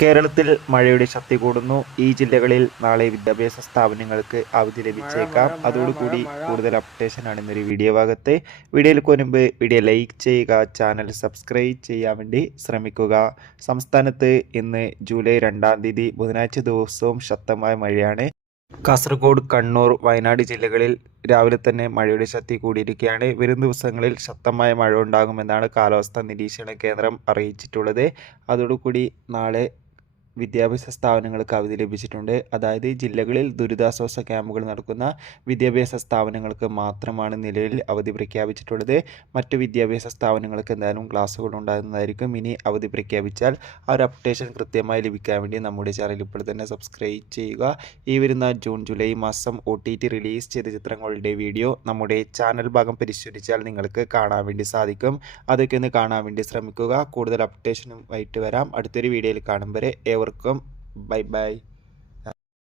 കേരളത്തിൽ മഴയുടെ ശക്തി കൂടുന്നു. ഈ ജില്ലകളിൽ നാളെ വിദ്യാഭ്യാസ സ്ഥാപനങ്ങൾക്ക് അവധി ലഭിച്ചേക്കാം. അതോടുകൂടി കൂടുതൽ അപ്ഡേഷനാണ് ഇന്നൊരു വീഡിയോ ഭാഗത്ത്. വീഡിയോയിലേക്ക് മുൻപ് വീഡിയോ ലൈക്ക് ചെയ്യുക, ചാനൽ സബ്സ്ക്രൈബ് ചെയ്യാൻ വേണ്ടി ശ്രമിക്കുക. സംസ്ഥാനത്ത് ഇന്ന് ജൂലൈ 2 തീയതി ബുധനാഴ്ച ദിവസവും ശക്തമായ മഴയാണ്. കാസർഗോഡ്, കണ്ണൂർ, വയനാട് ജില്ലകളിൽ രാവിലെ തന്നെ മഴയുടെ ശക്തി കൂടിയിരിക്കുകയാണ്. വരും ദിവസങ്ങളിൽ ശക്തമായ മഴ ഉണ്ടാകുമെന്നാണ് കാലാവസ്ഥാ നിരീക്ഷണ കേന്ദ്രം അറിയിച്ചിട്ടുള്ളത്. അതോടുകൂടി നാളെ വിദ്യാഭ്യാസ സ്ഥാപനങ്ങൾക്ക് അവധി ലഭിച്ചിട്ടുണ്ട്. അതായത് ജില്ലകളിൽ ദുരിതാശ്വാസ ക്യാമ്പുകൾ നടക്കുന്ന വിദ്യാഭ്യാസ സ്ഥാപനങ്ങൾക്ക് മാത്രമാണ് നിലവിൽ അവധി പ്രഖ്യാപിച്ചിട്ടുള്ളത്. മറ്റു വിദ്യാഭ്യാസ സ്ഥാപനങ്ങൾക്ക് എന്തായാലും ക്ലാസ്സുകൾ ഉണ്ടാകുന്നതായിരിക്കും. ഇനി അവധി പ്രഖ്യാപിച്ചാൽ ആ ഒരു അപ്ഡേഷൻ കൃത്യമായി ലഭിക്കാൻ വേണ്ടി നമ്മുടെ ചാനൽ ഇപ്പോൾ തന്നെ സബ്സ്ക്രൈബ് ചെയ്യുക. ഈ വരുന്ന ജൂൺ ജൂലൈ മാസം OTT റിലീസ് ചെയ്ത ചിത്രങ്ങളുടെ വീഡിയോ നമ്മുടെ ചാനൽ ഭാഗം പരിശോധിച്ചാൽ നിങ്ങൾക്ക് കാണാൻ വേണ്ടി സാധിക്കും. അതൊക്കെ ഒന്ന് കാണാൻ വേണ്ടി ശ്രമിക്കുക. കൂടുതൽ അപ്ഡേഷനുമായിട്ട് വരാം. അടുത്തൊരു വീഡിയോയിൽ കാണും വരെ ഏവർക്കും ബൈ ബൈ.